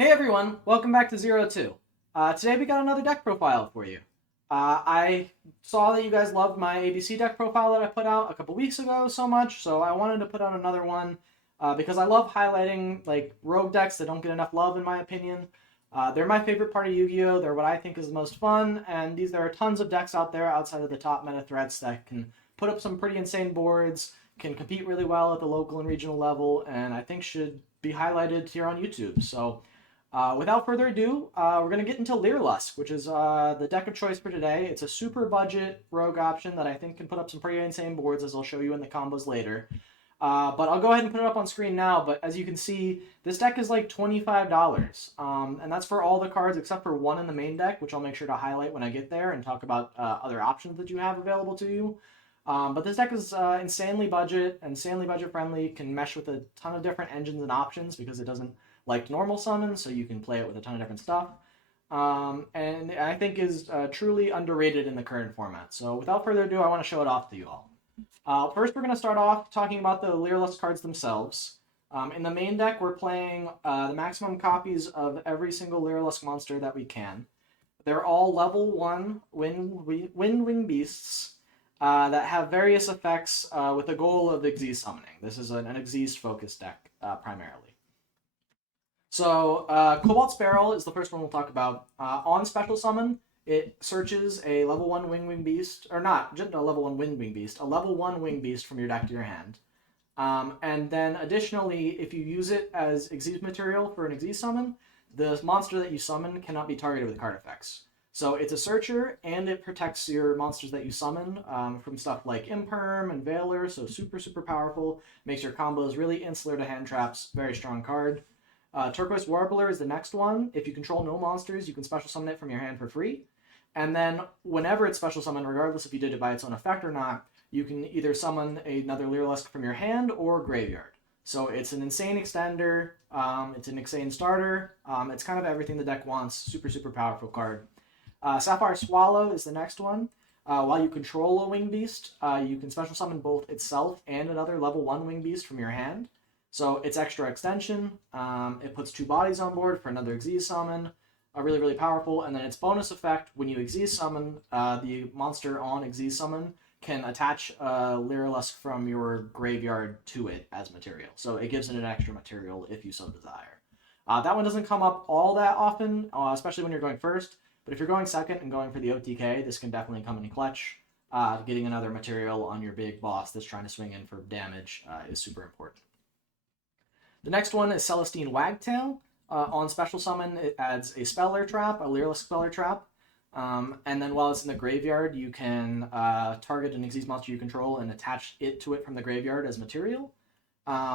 Hey everyone, welcome back to Zero Two. Today we got another deck profile for you. I saw that you guys loved my ABC deck profile that I put out a couple weeks ago so much, so I wanted to put out another one because I love highlighting like rogue decks that don't get enough love in my opinion. They're my favorite part of Yu-Gi-Oh! They're what I think is the most fun, and there are tons of decks out there outside of the top meta threats that can put up some pretty insane boards, can compete really well at the local and regional level, and I think should be highlighted here on YouTube. So without further ado, we're going to get into Lyrilusc, which is the deck of choice for today. It's a super budget rogue option that I think can put up some pretty insane boards, as I'll show you in the combos later. But I'll go ahead and put it up on screen now. But as you can see, this deck is like $25. And that's for all the cards except for one in the main deck, which I'll make sure to highlight when I get there and talk about other options that you have available to you. But this deck is insanely budget friendly, can mesh with a ton of different engines and options because it doesn't like normal summons, so you can play it with a ton of different stuff. And I think is truly underrated in the current format. So without further ado, I want to show it off to you all. First, we're going to start off talking about the Lyrilusc cards themselves. In the main deck, we're playing the maximum copies of every single Lyrilusc monster that we can. They're all level 1 Wind-Wing Beasts that have various effects with the goal of Xyz summoning. This is an Xyz-focused deck primarily. So, Cobalt Sparrow is the first one we'll talk about. On special summon, it searches a level 1 Wing Beast, or not, just a level 1 Wing Beast, a level 1 Wing Beast from your deck to your hand. And then additionally, if you use it as Xyz material for an Xyz summon, the monster that you summon cannot be targeted with card effects. So it's a searcher, and it protects your monsters that you summon from stuff like Imperm and Veiler, so super, super powerful. Makes your combos really insular to hand traps, very strong card. Turquoise Warbler is the next one. If you control no monsters, you can special summon it from your hand for free. And then whenever it's special summoned, regardless if you did it by its own effect or not, you can either summon another Lyrilusc from your hand or graveyard. So it's an insane extender, it's an insane starter, it's kind of everything the deck wants, super, super powerful card. Sapphire Swallow is the next one. While you control a Wing Beast, you can special summon both itself and another level 1 Wing Beast from your hand. So it's extra extension, it puts 2 bodies on board for another Xyz summon, really, really powerful, and then its bonus effect, when you Xyz summon, the monster on Xyz summon can attach Lyrilusc from your graveyard to it as material. So it gives it an extra material if you so desire. That one doesn't come up all that often, especially when you're going first, but if you're going second and going for the OTK, this can definitely come in clutch. Getting another material on your big boss that's trying to swing in for damage is super important. The next one is Celestine Wagtail. On special summon, it adds a Speller Trap, a Lyrilusc Speller Trap. And then while it's in the graveyard, you can target an Xyz monster you control and attach it to it from the graveyard as material.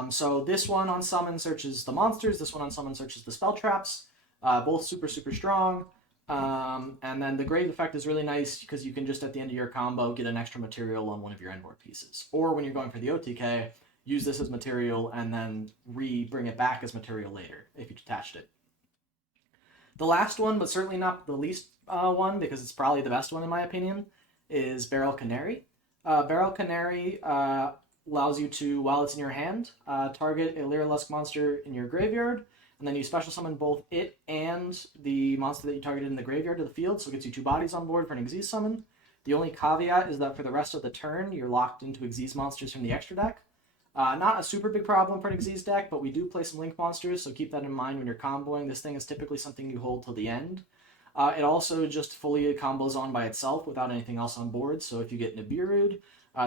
So this one on summon searches the monsters, this one on summon searches the spell traps. Both super, super strong. And then the grave effect is really nice because you can just at the end of your combo get an extra material on one of your endboard pieces. Or when you're going for the OTK, use this as material and then bring it back as material later if you detached it. The last one, but certainly not the least one, because it's probably the best one in my opinion, is Beryl Canary. Beryl Canary allows you to, while it's in your hand, target a Lyrilusc monster in your graveyard, and then you special summon both it and the monster that you targeted in the graveyard to the field, so it gets you 2 bodies on board for an Xyz summon. The only caveat is that for the rest of the turn, you're locked into Xyz monsters from the extra deck. Not a super big problem for an Xyz deck, but we do play some Link monsters, so keep that in mind when you're comboing. This thing is typically something you hold till the end. It also just fully combos on by itself without anything else on board, so if you get Nibiru'd,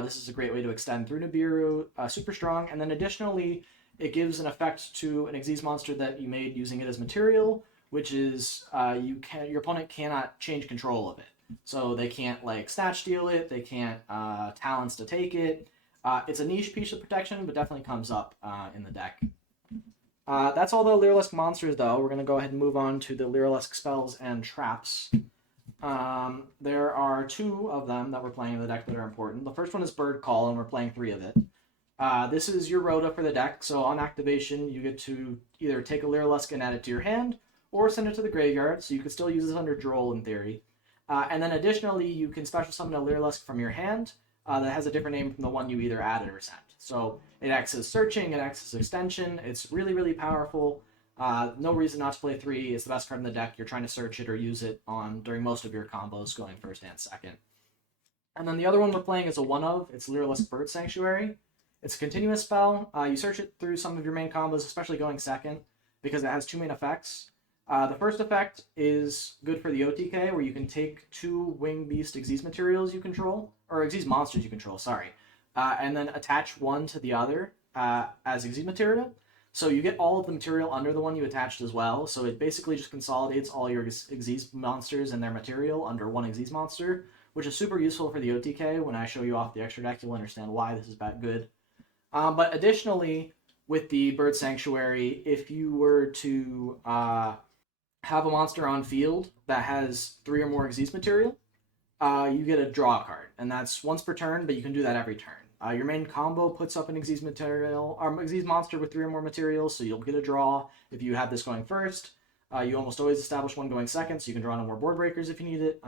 this is a great way to extend through Nibiru. Super strong, and then additionally, it gives an effect to an Xyz monster that you made using it as material, which is your opponent cannot change control of it. So they can't like Snatch Steal it, they can't Talents to take it. It's a niche piece of protection, but definitely comes up in the deck. That's all the Lyrilusc monsters, though. We're going to go ahead and move on to the Lyrilusc spells and traps. There are 2 of them that we're playing in the deck that are important. The first one is Bird Call, and we're playing 3 of it. This is your Rhoda for the deck, so on activation, you get to either take a Lyrilusc and add it to your hand, or send it to the graveyard, so you can still use this under Droll in theory. And then additionally, you can special summon a Lyrilusc from your hand, that has a different name from the one you either added or sent. So it acts as searching, it acts as extension, it's really, really powerful. No reason not to play 3. It's the best card in the deck. You're trying to search it or use it on during most of your combos going first and second. And then the other one we're playing is a one of. It's Lyrilusc Bird Sanctuary. It's a continuous spell. You search it through some of your main combos, especially going second, because it has 2 main effects. The first effect is good for the OTK, where you can take 2 Winged Beast Xyz materials you control, or Xyz monsters you control, sorry, and then attach one to the other as Xyz material. So you get all of the material under the one you attached as well. So it basically just consolidates all your Xyz monsters and their material under one Xyz monster, which is super useful for the OTK. When I show you off the extra deck, you'll understand why this is that good. But additionally, with the Bird Sanctuary, if you were to have a monster on field that has 3 or more Xyz material, you get a draw card, and that's once per turn, but you can do that every turn. Your main combo puts up an Xyz material, or Xyz monster with 3 or more materials, so you'll get a draw if you have this going first. You almost always establish one going second, so you can draw no more board breakers if you need it.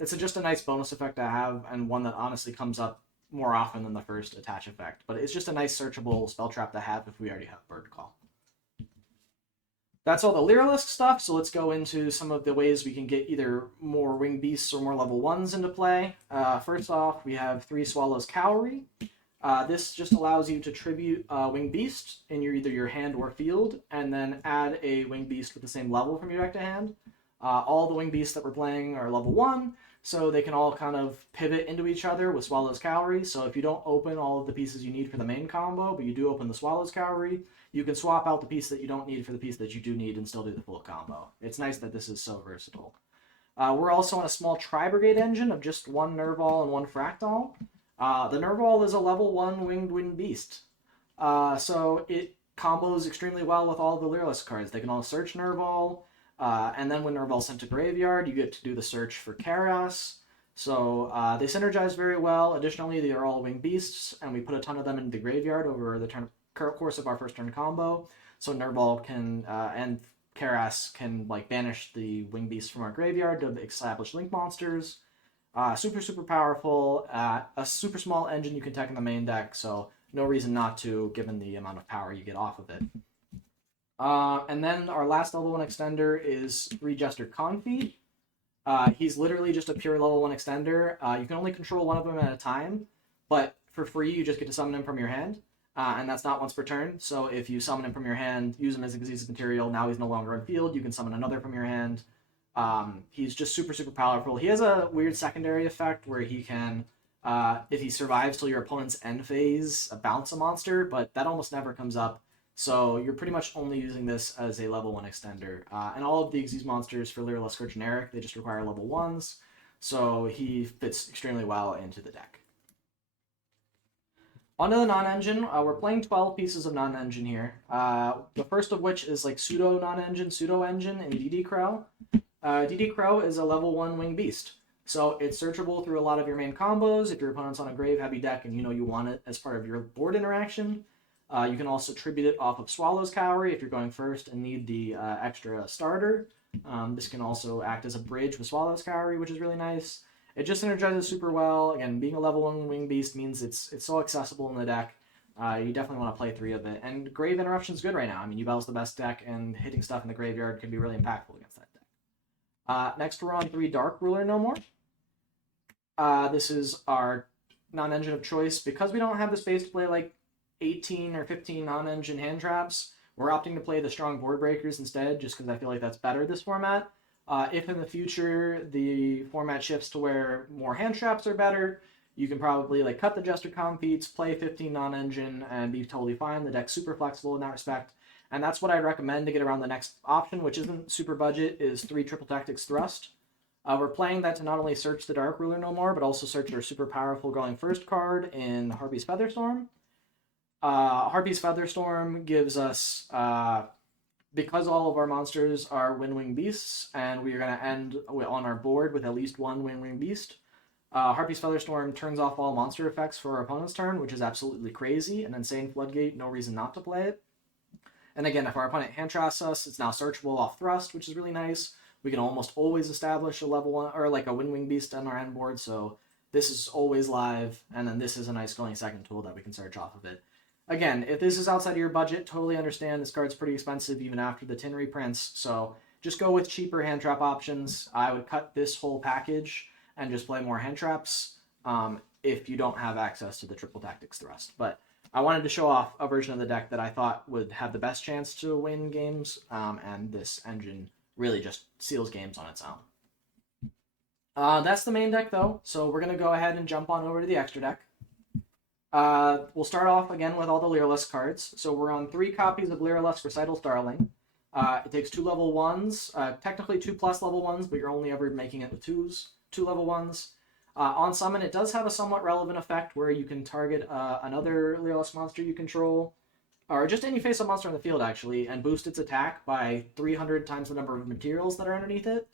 It's just a nice bonus effect to have, and one that honestly comes up more often than the first attach effect. But it's just a nice searchable spell trap to have if we already have Bird Call. That's all the Lyrilusc stuff, so let's go into some of the ways we can get either more Winged Beasts or more level 1s into play. First off, we have 3 Swallow's Cowrie. This just allows you to tribute a Winged Beast in either your hand or field, and then add a Winged Beast with the same level from your deck to hand. All the Winged Beasts that we're playing are level 1, so they can all kind of pivot into each other with Swallow's Cowrie. So if you don't open all of the pieces you need for the main combo, but you do open the Swallow's Cowrie, you can swap out the piece that you don't need for the piece that you do need and still do the full combo. It's nice that this is so versatile. We're also on a small Tri-Brigade engine of just 1 Nerval and 1 Fractal. The Nerval is a level 1 Winged Beast. So it combos extremely well with all the Lyrilusc cards. They can all search Nerval, and then when Nerval's sent to graveyard, you get to do the search for Karass. So they synergize very well. Additionally, they are all Winged Beasts, and we put a ton of them into the graveyard over the course of our first turn combo. So Nerval can and Karass can like banish the Winged Beast from our graveyard to establish link monsters. Super powerful. A super small engine you can tech in the main deck, so no reason not to, given the amount of power you get off of it. And then our last level 1 extender is 3 Jester Confeed. He's literally just a pure level 1 extender. You can only control one of them at a time, but for free you just get to summon him from your hand. And that's not once per turn, so if you summon him from your hand, use him as a Xyz material, now he's no longer on field, you can summon another from your hand. He's just super powerful. He has a weird secondary effect where he can, if he survives till your opponent's end phase, bounce a monster, but that almost never comes up, so you're pretty much only using this as a level 1 extender. And all of the Xyz monsters for Lyrilusc are generic, they just require level 1s, so he fits extremely well into the deck. Onto the non-engine, we're playing 12 pieces of non-engine here. The first of which is like pseudo-non-engine, pseudo-engine in DD Crow. DD Crow is a level 1 Winged Beast. So it's searchable through a lot of your main combos. If your opponent's on a grave-heavy deck and you know you want it as part of your board interaction. You can also tribute it off of Swallow's Cowrie if you're going first and need the extra starter. This can also act as a bridge with Swallow's Cowrie, which is really nice. It just synergizes super well. Again, being a level 1 Winged Beast means it's so accessible in the deck. You definitely want to play 3 of it. And Grave Interruption is good right now. I mean, Yubel's the best deck, and hitting stuff in the graveyard can be really impactful against that deck. Next, we're on 3 Dark Ruler No More. This is our non-engine of choice. Because we don't have the space to play like 18 or 15 non-engine hand traps, we're opting to play the strong board breakers instead, just because I feel like that's better this format. If in the future the format shifts to where more hand traps are better, you can probably like cut the Jester Competes, play 15 non-engine, and be totally fine. The deck's super flexible in that respect. And that's what I'd recommend to get around the next option, which isn't super budget, is 3 Triple Tactics Thrust. We're playing that to not only search the Dark Ruler No More, but also search our super powerful Going First card in Harpy's Featherstorm. Harpy's Featherstorm gives us, because all of our monsters are Winged Beasts, and we are going to end on our board with at least 1 Winged Beast, Harpy's Featherstorm turns off all monster effects for our opponent's turn, which is absolutely crazy. An insane floodgate, no reason not to play it. And again, if our opponent hand trusts us, it's now searchable off Thrust, which is really nice. We can almost always establish a level 1, or like a Winged Beast on our end board, so this is always live, and then this is a nice going second tool that we can search off of it. Again, if this is outside of your budget, totally understand. This card's pretty expensive even after the tin reprints, so just go with cheaper hand trap options. I would cut this whole package and just play more hand traps if you don't have access to the triple tactics thrust. But I wanted to show off a version of the deck that I thought would have the best chance to win games, and this engine really just seals games on its own. That's the main deck, though, so we're going to go ahead and jump on over to the extra deck. We'll start off again with all the Lyrilusc cards. So we're on 3 copies of Lyrilusc Recital Starling. It takes 2 level 1s, technically 2+ level 1s, but you're only ever making it with 2 level 1s. On summon, it does have a somewhat relevant effect where you can target another Lyrilusc monster you control, or just any face-up monster on the field, actually, and boost its attack by 300 times the number of materials that are underneath it.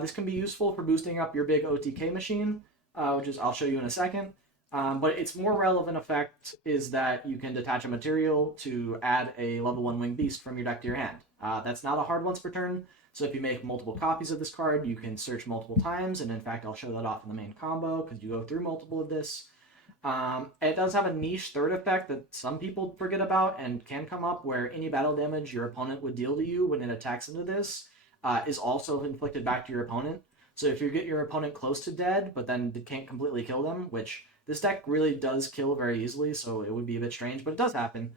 This can be useful for boosting up your big OTK machine, which is I'll show you in a second. But its more relevant effect is that you can detach a material to add a level 1 winged beast from your deck to your hand. That's not a hard once per turn, so if you make multiple copies of this card, you can search multiple times, and in fact I'll show that off in the main combo because you go through multiple of this. It does have a niche third effect that some people forget about and can come up, where any battle damage your opponent would deal to you when it attacks into this is also inflicted back to your opponent. So if you get your opponent close to dead, but then can't completely kill them, which this deck really does kill very easily, so it would be a bit strange, but it does happen.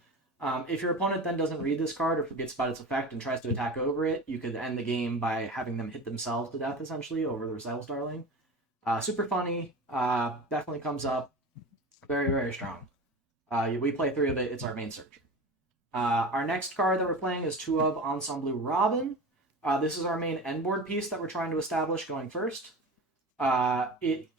If your opponent then doesn't read this card or forgets about its effect and tries to attack over it, you could end the game by having them hit themselves to death, essentially, over the Recital Starling. Super funny, definitely comes up. Very, very strong. We play 3 of it, it's our main searcher. Our next card that we're playing is 2 of Ensemble Robin. This is our main end board piece that we're trying to establish going first. It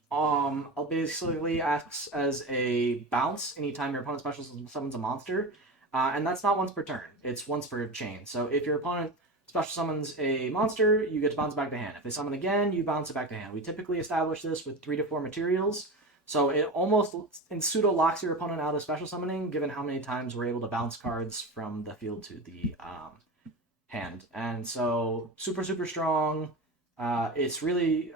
basically acts as a bounce anytime your opponent special summons a monster, and that's not once per turn, it's once per chain. So if your opponent special summons a monster, you get to bounce it back to hand. If they summon again, you bounce it back to hand. We typically establish this with 3 to 4 materials, so it almost in pseudo locks your opponent out of special summoning, given how many times we're able to bounce cards from the field to the hand. And so super, super strong. It's really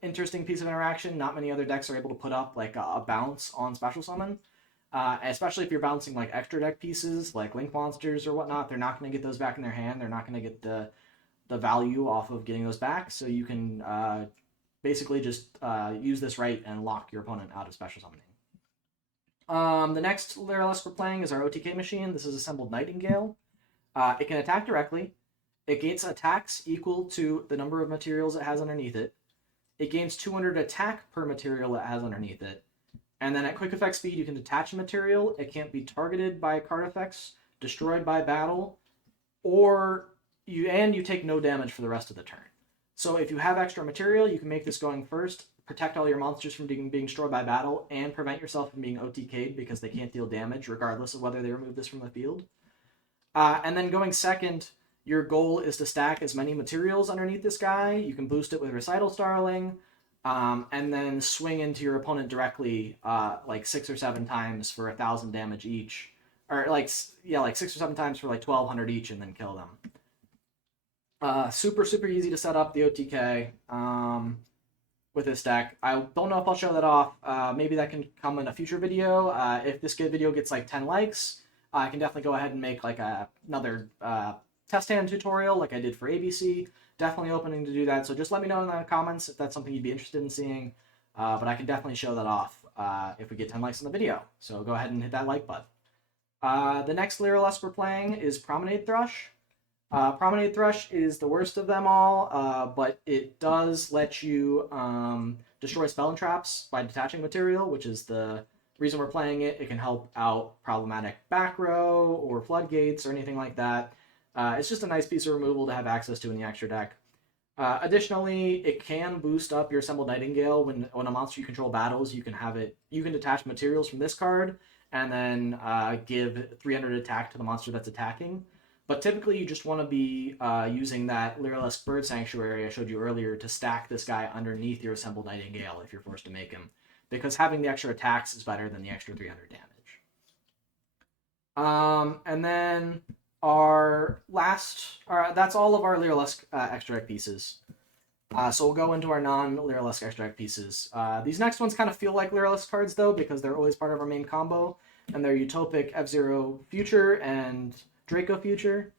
interesting piece of interaction. Not many other decks are able to put up like a bounce on special summon, especially if you're bouncing like extra deck pieces like link monsters or whatnot. They're not going to get those back in their hand. They're not going to get the value off of getting those back. So you can basically just use this right and lock your opponent out of special summoning. The next Lyrilusc we're playing is our OTK machine. This is Assembled Nightingale. It can attack directly. It gains attacks equal to the number of materials it has underneath it. It gains 200 attack per material it has underneath it. And then at quick effect speed, you can detach a material. It can't be targeted by card effects, destroyed by battle, or you take no damage for the rest of the turn. So if you have extra material, you can make this going first, protect all your monsters from being destroyed by battle, and prevent yourself from being OTK'd because they can't deal damage regardless of whether they remove this from the field. And then going second, your goal is to stack as many materials underneath this guy. You can boost it with Recital Starling, and then swing into your opponent directly like 6 or 7 times for 1,000 damage each. Or like 6 or 7 times for like 1,200 each, and then kill them. Super, super easy to set up the OTK with this deck. I don't know if I'll show that off. Maybe that can come in a future video. If this video gets like 10 likes, I can definitely go ahead and make like another test hand tutorial like I did for ABC. Definitely opening to do that, so just let me know in the comments if that's something you'd be interested in seeing. But I can definitely show that off if we get 10 likes on the video, so go ahead and hit that like button. The next Lyrilusc we're playing is Promenade Thrush. Promenade Thrush is the worst of them all, but it does let you destroy spell and traps by detaching material, which is the reason we're playing it. It can help out problematic back row or floodgates or anything like that. It's just a nice piece of removal to have access to in the extra deck. Additionally, it can boost up your Assembled Nightingale when a monster you control battles. You can detach materials from this card and then give 300 attack to the monster that's attacking. But typically, you just want to be using that Lyrilusc Bird Sanctuary I showed you earlier to stack this guy underneath your Assembled Nightingale if you're forced to make him, because having the extra attacks is better than the extra 300 damage. And then that's all of our Lyrilusc extra deck pieces. So we'll go into our non-Lyrilusc extra deck pieces. These next ones kind of feel like Lyrilusc cards, though, because they're always part of our main combo. and they're Utopic F-Zero Future and Draco Future.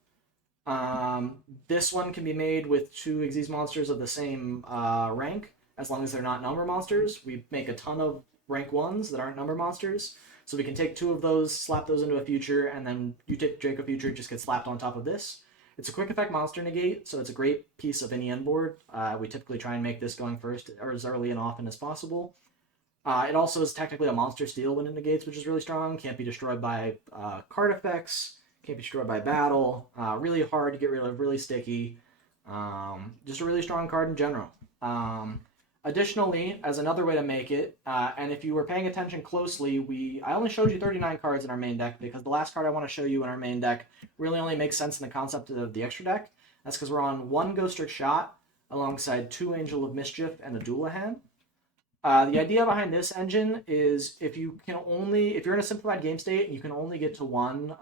This one can be made with 2 Xyz monsters of the same rank, as long as they're not number monsters. We make a ton of rank 1s that aren't number monsters, so we can take 2 of those, slap those into a future, and then Utopic Draco Future just gets slapped on top of this. It's a quick effect monster negate, so it's a great piece of any end board. We typically try and make this going first, or as early and often as possible. It also is technically a monster steal when it negates, which is really strong. Can't be destroyed by card effects, can't be destroyed by battle. Really hard to get rid of, really sticky. Just a really strong card in general. Additionally, as another way to make it, and if you were paying attention closely, I only showed you 39 cards in our main deck because the last card I want to show you in our main deck really only makes sense in the concept of the extra deck. That's because we're on 1 Ghost Trick Shot alongside 2 Angel of Mischief and a Duelahan. The idea behind this engine is if you're in a simplified game state and you can only get to 1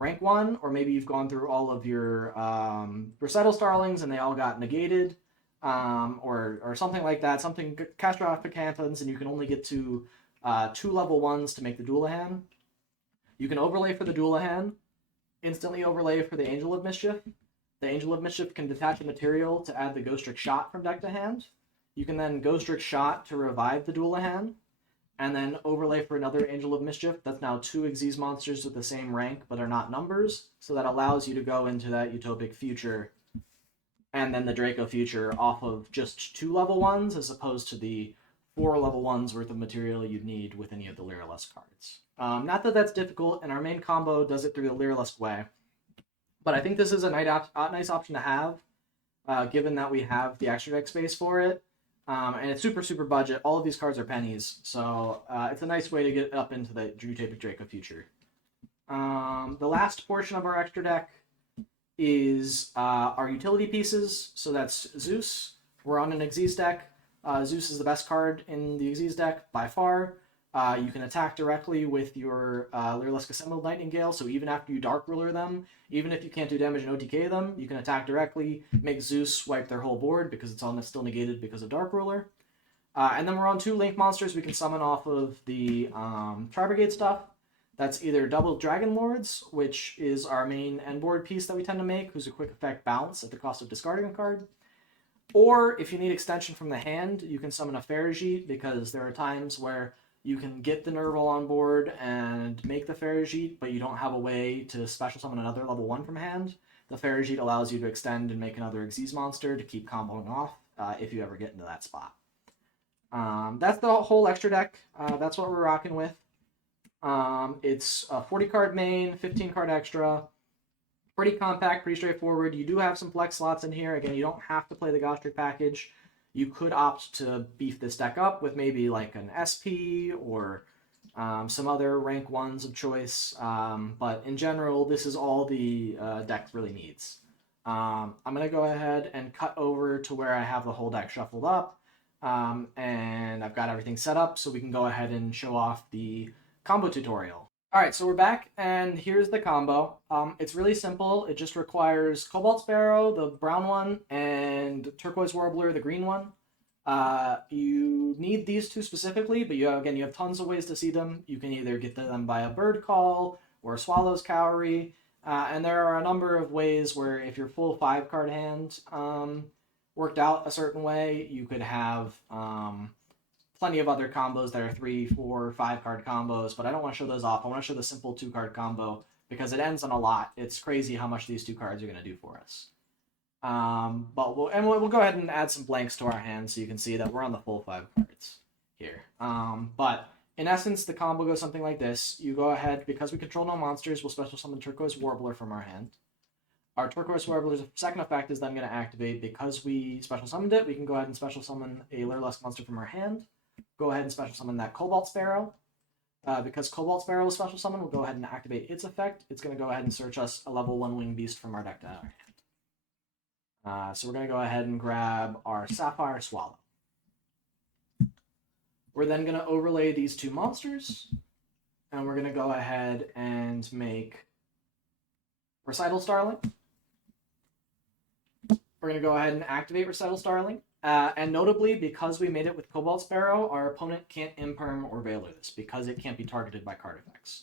rank 1, or maybe you've gone through all of your Recital Starlings and they all got negated, or something like that, something catastrophic happens and you can only get to 2 level 1s to make the Duelahan. You can overlay for the Duelahan, instantly overlay for the Angel of Mischief. The Angel of Mischief can detach a material to add the Ghost Trick Shot from deck to hand. You can then Ghost Trick Shot to revive the Duelahan, and then overlay for another Angel of Mischief. That's now 2 Xyz monsters with the same rank but are not numbers, so that allows you to go into that Utopic Future and then the Draco Future off of just 2 level 1s as opposed to the 4 level 1s worth of material you'd need with any of the Lyrilusc cards. Not that that's difficult, and our main combo does it through the Lyrilusc way, but I think this is a nice option to have, given that we have the extra deck space for it. And it's super budget. All of these cards are pennies, so it's a nice way to get up into the Utopic Draco Future. The last portion of our extra deck is our utility pieces. So that's Zeus. We're on an Xyz deck. Zeus is the best card in the Xyz deck by far. You can attack directly with your Lyrilusc Assembled Nightingale, so even after you Dark Ruler them, even if you can't do damage and OTK them, you can attack directly, make Zeus wipe their whole board because it's still negated because of Dark Ruler. And then we're on 2 Link monsters we can summon off of the Tri-Brigade stuff. That's either Double Dragon Lords, which is our main end board piece that we tend to make, who's a quick effect bounce at the cost of discarding a card. Or if you need extension from the hand, you can summon a Ferrijit, because there are times where you can get the Nerval on board and make the Ferrijit, but you don't have a way to special summon another level 1 from hand. The Ferrijit allows you to extend and make another Xyz monster to keep comboing off if you ever get into that spot. That's the whole extra deck. That's what we're rocking with. It's a 40 card main, 15 card extra. Pretty compact, pretty straightforward. You do have some flex slots in here. Again, you don't have to play the Ghost Trick package. You could opt to beef this deck up with maybe like an SP or some other rank 1s of choice. But in general, this is all the deck really needs. I'm going to go ahead and cut over to where I have the whole deck shuffled up. And I've got everything set up so we can go ahead and show off the combo tutorial. Alright, so we're back, and here's the combo. It's really simple. It just requires Cobalt Sparrow, the brown one, and Turquoise Warbler, the green one. You need these 2 specifically, but you have tons of ways to see them. You can either get them by a Bird Call or a Swallow's Cowrie, and there are a number of ways where if your full 5-card hand worked out a certain way, you could have plenty of other combos that are 3, 4, 5-card combos, but I don't want to show those off. I want to show the simple 2-card combo because it ends on a lot. It's crazy how much these 2 cards are going to do for us. But we'll go ahead and add some blanks to our hand so you can see that we're on the full 5 cards here. But in essence, the combo goes something like this. You go ahead, because we control no monsters, we'll special summon Turquoise Warbler from our hand. Our Turquoise Warbler's second effect is then going to activate. Because we special summoned it, we can go ahead and special summon a Lyrilusc monster from our hand. Go ahead and special summon that Cobalt Sparrow. Because Cobalt Sparrow was special summoned, we'll go ahead and activate its effect. It's going to go ahead and search us a level 1 Winged Beast from our deck to our hand. So we're going to go ahead and grab our Sapphire Swallow. We're then going to overlay these 2 monsters, and we're going to go ahead and make Recital Starling. We're going to go ahead and activate Recital Starling, And notably, because we made it with Cobalt Sparrow, our opponent can't Imperm or Veiler this because it can't be targeted by card effects.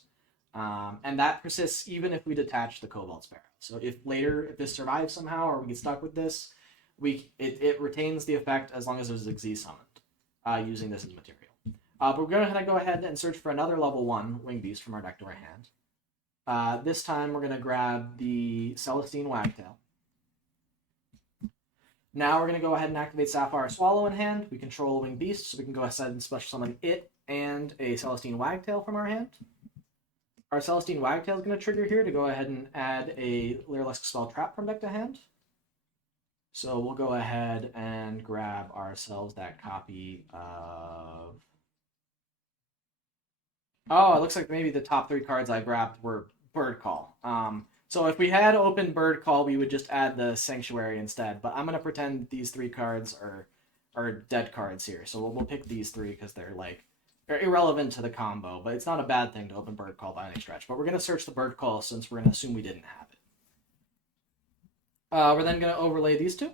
And that persists even if we detach the Cobalt Sparrow. So if later, if this survives somehow or we get stuck with this, it retains the effect as long as it was Xyz summoned using this as material. But we're going to go ahead and search for another level 1 Wing Beast from our deck to our hand. This time we're going to grab the Celestine Wagtail. Now we're going to go ahead and activate Sapphire Swallow in hand. We control a Winged Beast, so we can go ahead and special summon it and a Celestine Wagtail from our hand. Our Celestine Wagtail is going to trigger here to go ahead and add a Lyrilusc Spell Trap from deck to hand. So we'll go ahead and grab ourselves that copy of... Oh, it looks like maybe the top 3 cards I grabbed were Bird Call. So if we had open Bird Call, we would just add the Sanctuary instead. But I'm going to pretend these 3 cards are dead cards here. So we'll pick these 3 because they're irrelevant to the combo. But it's not a bad thing to open Bird Call by any stretch. But we're going to search the Bird Call since we're going to assume we didn't have it. We're then going to overlay these 2.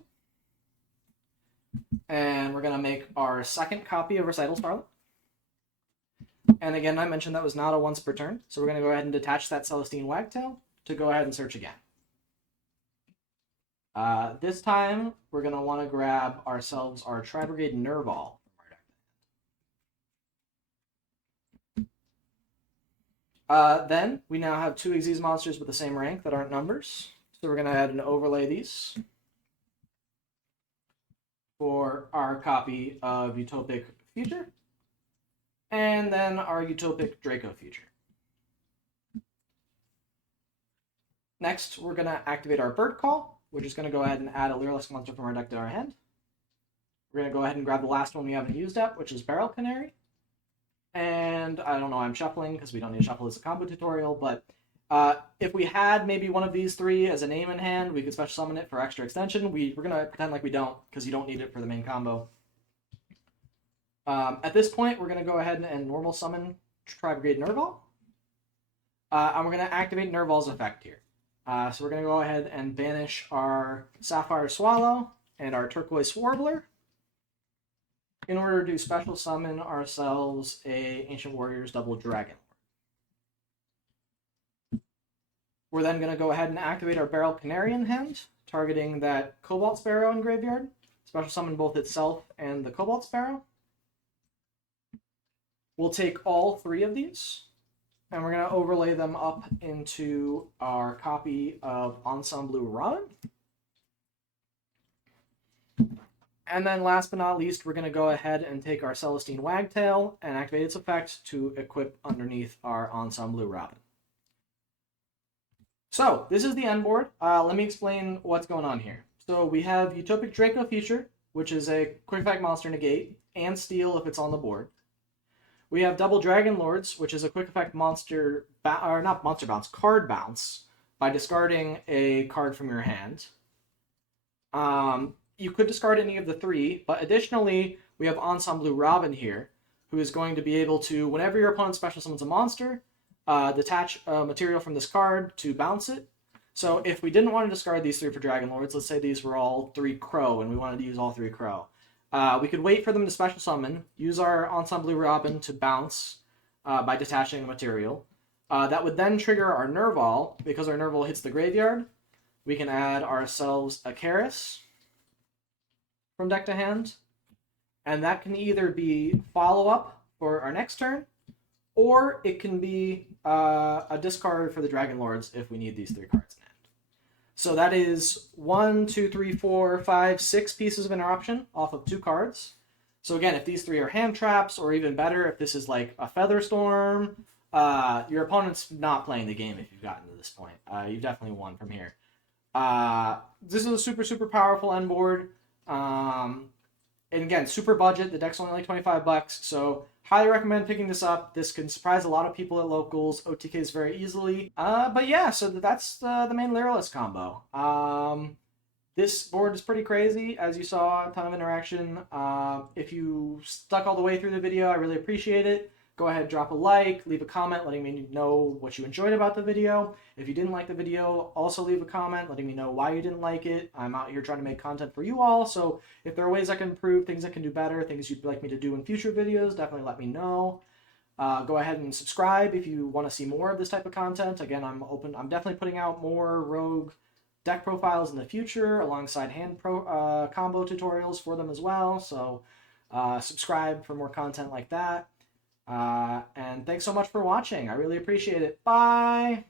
And we're going to make our second copy of Recital Starlet. And again, I mentioned that was not a once per turn. So we're going to go ahead and detach that Celestine Wagtail to go ahead and search again. This time, we're going to want to grab ourselves our Tri-Brigade Nervall from our deck. Then, we now have 2 Xyz monsters with the same rank that aren't numbers. So we're going to add and overlay these for our copy of Utopic Future. And then our Utopic Draco Future. Next, we're going to activate our Bird Call, which is going to go ahead and add a Lyrilusc monster from our deck to our hand. We're going to go ahead and grab the last one we haven't used yet, which is Barrel Canary. And I don't know, I'm shuffling because we don't need to shuffle as a combo tutorial, but if we had maybe one of these 3 as a name in hand, we could special summon it for extra extension. We're going to pretend like we don't, because you don't need it for the main combo. At this point, we're going to go ahead and normal summon Tri-Brigade Nervall. And we're going to activate Nervall's effect here. So we're going to go ahead and banish our Sapphire Swallow and our Turquoise Warbler in order to special summon ourselves a Ancient Warriors Double Dragon. We're then going to go ahead and activate our Barrel Canary in hand, targeting that Cobalt Sparrow in graveyard. Special summon both itself and the Cobalt Sparrow. We'll take all 3 of these, and we're going to overlay them up into our copy of Ensemble Run. And then last but not least, we're going to go ahead and take our Celestine Wagtail and activate its effect to equip underneath our Ensemble Robin. So, this is the end board. Let me explain what's going on here. So, we have Utopic Draco Future, which is a quick effect monster negate, and steal if it's on the board. We have Double Dragon Lords, which is a quick effect monster, or not monster bounce, card bounce, by discarding a card from your hand. You could discard any of the 3, but additionally, we have Ensemble Robin here, who is going to be able to, whenever your opponent special summons a monster, detach a material from this card to bounce it. So if we didn't want to discard these 3 for Dragon Lords, let's say these were all 3 Crow, and we wanted to use all 3 Crow. We could wait for them to special summon, use our Ensemble Robin to bounce by detaching a material. That would then trigger our Nervall. Because our Nervall hits the graveyard, we can add ourselves a Karis from deck to hand. And that can either be follow-up for our next turn, or it can be a discard for the Dragon Lords if we need these 3 cards in hand. So that is 1, 2, 3, 4, 5, 6 pieces of interruption off of 2 cards. So again, if these 3 are hand traps, or even better, if this is like a Featherstorm, your opponent's not playing the game if you've gotten to this point. You've definitely won from here. This is a super, super powerful end board. And again, super budget. The deck's only like $25, so highly recommend picking this up. This can surprise a lot of people at locals, OTKs very easily. But yeah, so that's the main Lyrilusc combo. This board is pretty crazy, as you saw, a ton of interaction. If you stuck all the way through the video, I really appreciate it. go ahead, drop a like, leave a comment letting me know what you enjoyed about the video. If you didn't like the video, also leave a comment letting me know why you didn't like it. I'm out here trying to make content for you all, so if there are ways I can improve, things I can do better, things you'd like me to do in future videos, definitely let me know. Go ahead and subscribe if you want to see more of this type of content. Again, I'm definitely putting out more Rogue deck profiles in the future alongside combo tutorials for them as well. So subscribe for more content like that. And thanks so much for watching. I really appreciate it. Bye!